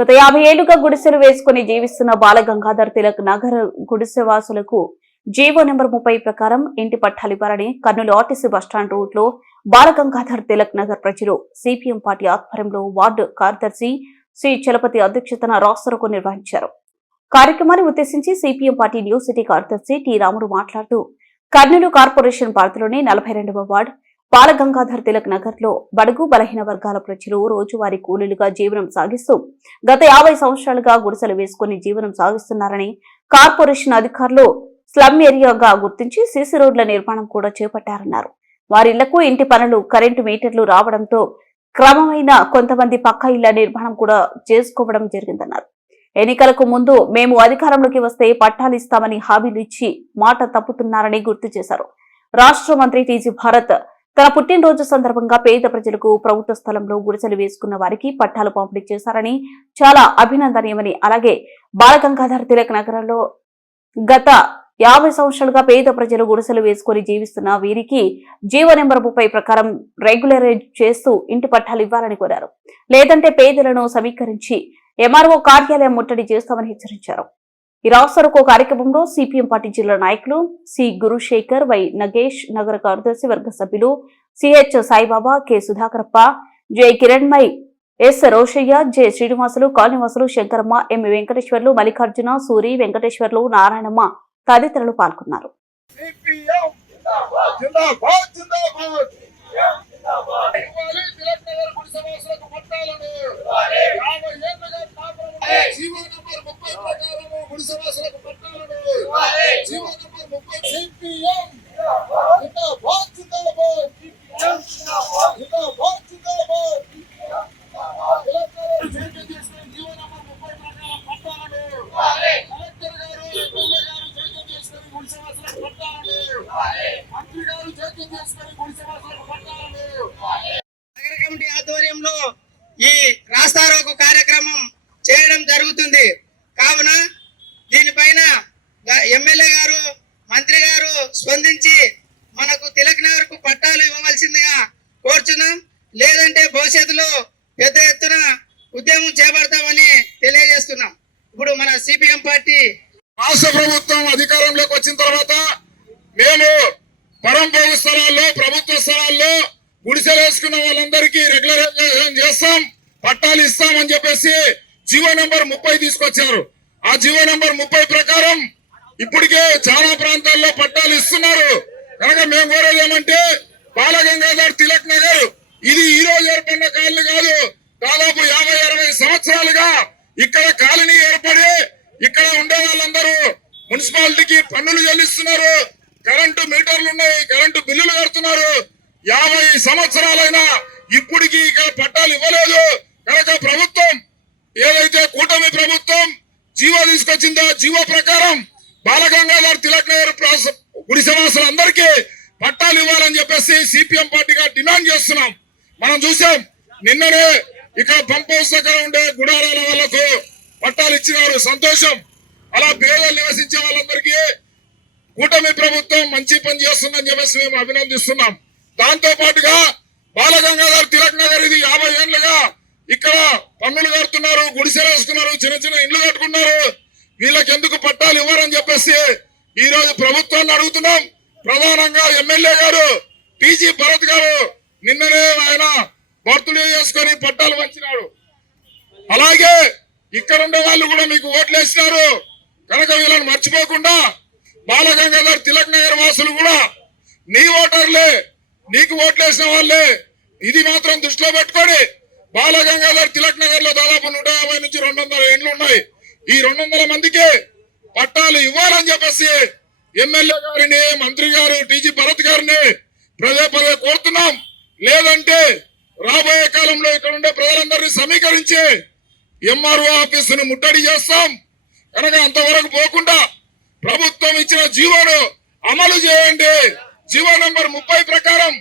గత 50 ఏళ్లుగా గుడిసెలు వేసుకుని జీవిస్తున్న బాలగంగాధర్ తిలక్ నగర్ గుడిసెవాసులకు జీవో నెంబర్ 30 ప్రకారం ఇంటి పట్టాలివ్వాలని కర్నూలు ఆర్టీసీ బస్టాండ్ రూట్ లో బాలగంగాధర్ తిలక్ నగర్ ప్రజలు సిపిఎం పార్టీ ఆధ్వర్యంలో వార్డు కార్యదర్శి శ్రీ చలపతి అధ్యక్షతన రాస్తారోకో నిర్వహించారు. కార్యక్రమాన్ని ఉద్దేశించి సిపిఎం పార్టీ న్యూ సిటీ కార్యదర్శి టి రాముడు మాట్లాడుతూ కర్నూలు కార్పొరేషన్ పరిధిలోని 42వ వార్డు బాలగంగాధర్ తిలక్ నగర్ లో బడుగు బలహీన వర్గాల ప్రజలు రోజువారీ కూలీలుగా జీవనం సాగిస్తూ గత 50 సంవత్సరాలుగా గుడిసెలు వేసుకుని జీవనం సాగిస్తున్నారని, కార్పొరేషన్ అధికారులు స్లమ్ ఏరియాగా గుర్తించి సీసీ రోడ్ల నిర్మాణం కూడా చేపట్టారన్నారు. వారిళ్లకు ఇంటి పనులు, కరెంటు మీటర్లు రావడంతో క్రమమైన కొంతమంది పక్కా ఇళ్ల నిర్మాణం కూడా చేసుకోవడం జరిగిందన్నారు. ఎన్నికలకు ముందు మేము అధికారంలోకి వస్తే పట్టాలు ఇస్తామని హామీలు ఇచ్చి మాట తప్పుతున్నారని గుర్తు చేశారు. రాష్ట్ర మంత్రి టీజీ భారత్ తన పుట్టినరోజు సందర్భంగా పేద ప్రజలకు ప్రభుత్వ స్థలంలో గుడిసెలు వేసుకున్న వారికి పట్టాలు పంపిణీ చేశారని చాలా అభినందనీయమని, అలాగే బాలగంగాధర్ తిలక్ నగరంలో గత 50 సంవత్సరాలుగా పేద ప్రజలు గుడిసెలు వేసుకుని జీవిస్తున్న వీరికి జీవో నెంబర్ 30 ప్రకారం రెగ్యులరైజ్ చేస్తూ ఇంటి పట్టాలు ఇవ్వాలని కోరారు. లేదంటే పేదలను సమీకరించి ఎంఆర్ఓ కార్యాలయం ముట్టడి చేస్తామని హెచ్చరించారు. ఈ రాస్తారోకో కార్యక్రమంలో సిపిఎం పార్టీ జిల్లా నాయకులు సి గురుశేఖర్, వై నగేష్, నగర కార్యదర్శి వర్గ సభ్యులు CH Saibaba, K Sudhakarappa, J Kiranmai, S Rosaiah, J Srinivasulu, కాలనీవాసులు, శంకరమ్మ, ఎం వెంకటేశ్వర్లు, మల్లికార్జున, సూరి, వెంకటేశ్వర్లు, నారాయణమ్మ తదితరులు పాల్గొన్నారు. ఆధ్వర్యంలో ఈ రాస్తారోకో కార్యక్రమం చేయడం జరుగుతుంది. కావున దీనిపైన ఎమ్మెల్యే గారు, మంత్రి గారు స్పందించి మనకు తిలక్ నగర్ కు పట్టాలు ఇవ్వవలసిందిగా కోరుచున్నాం. లేదంటే భవిష్యత్తులో పెద్ద ఎత్తున ఉద్యమం చేపడతామని తెలియజేస్తున్నాం. ఇప్పుడు మన సిపిఎం పార్టీ రాష్ట్ర ప్రభుత్వం అధికారంలోకి వచ్చిన తర్వాత మేము పరంభోగ స్థలాల్లో, ప్రభుత్వ స్థలాల్లో గుడిసెలు వేసుకున్న వాళ్ళందరికీ రెగ్యులరైజేషన్ చేస్తాం, పట్టాలు ఇస్తామని చెప్పేసి జీవో నెంబర్ 30 తీసుకొచ్చారు. ఆ జీవో నెంబర్ 30 ప్రకారం ఇప్పటికే చాలా ప్రాంతాల్లో పట్టాలు ఇస్తున్నారు. కనుక మేము కోరేది ఏమంటే బాలగంగాధర్ తిలక్ నగర్ ఇది ఈ రోజు ఏర్పడిన కాలనీ కాదు. దాదాపు 50-60 సంవత్సరాలుగా ఇక్కడ కాలనీ ఏర్పడి ఇక్కడ ఉండే వాళ్ళందరూ మున్సిపాలిటీకి పన్నులు చెల్లిస్తున్నారు, కరెంటు మీటర్లు ఉన్నాయి, కరెంటు బిల్లులు కడుతున్నారు. 50 సంవత్సరాలైనా ఇప్పటికీ ఇక్కడ పట్టాలు ఇవ్వలేదు. కనుక ప్రభుత్వం ఏదైతే కూటమి ప్రభుత్వం జీవో తీసుకొచ్చిందో జీవో ప్రకారం బాలగంగాధర్ తిలక్ నగర్ గుడిసెవాసులందరికీ పట్టాలు ఇవ్వాలని చెప్పేసి సిపిఎం పార్టీగా డిమాండ్ చేస్తున్నాం. మనం చూసాం, నిన్ననే ఇక్కడ పంప్ హౌస్ దగ్గర ఉండే గుడారాల వాళ్లకు పట్టాలు ఇచ్చినారు, సంతోషం. అలా పేదలు నివసించే వాళ్ళందరికీ కూటమి ప్రభుత్వం మంచి పని చేస్తుందని చెప్పేసి మేము అభినందిస్తున్నాం. దాంతో పాటుగా బాలగంగాధర్ తిలక్ నగర్ ఇది 50 ఏళ్లుగా ఇక్కడ పన్నులు కడుతున్నారు, గుడిసెలు వేసుకున్నారు, చిన్న చిన్న ఇండ్లు కట్టుకున్నారు. వీళ్ళకి ఎందుకు పట్టాలు ఇవ్వరని చెప్పేసి ఈ రోజు ప్రభుత్వాన్ని అడుగుతున్నాం. ప్రధానంగా ఎమ్మెల్యే గారు టీజీ భరత్ గారు నిన్ననే ఆయన బర్త్డే చేసుకుని పట్టాలు పంచినాడు. అలాగే ఇక్కడ ఉండే వాళ్ళు కూడా మీకు ఓట్లు వేసినారు. కనుక వీళ్ళని మర్చిపోకుండా బాలగంగాధర్ తిలక్ నగర్ వాసులు కూడా నీ ఓటర్లే, నీకు ఓట్లు వేసిన వాళ్ళే. ఇది మాత్రం దృష్టిలో పెట్టుకొని బాలగంగాధర్ తిలక్ నగర్ లో దాదాపు 150 నుంచి 200 ఇండ్లు ఉన్నాయి. ఈ 200 మందికి పట్టాలు ఇవ్వాలని చెప్పేసి ఎమ్మెల్యే గారిని, మంత్రి గారు టీజీ భరత్ గారిని పదే పదే కోరుతున్నాం. లేదంటే రాబోయే కాలంలో ఇక్కడ ఉండే ప్రజలందరినీ సమీకరించి ఎంఆర్ఓ ఆఫీసును ముట్టడి చేస్తాం. కనుక అంతవరకు పోకుండా ప్రభుత్వం ఇచ్చిన జీవోను అమలు చేయండి. జీవో నెంబర్ 30 ప్రకారం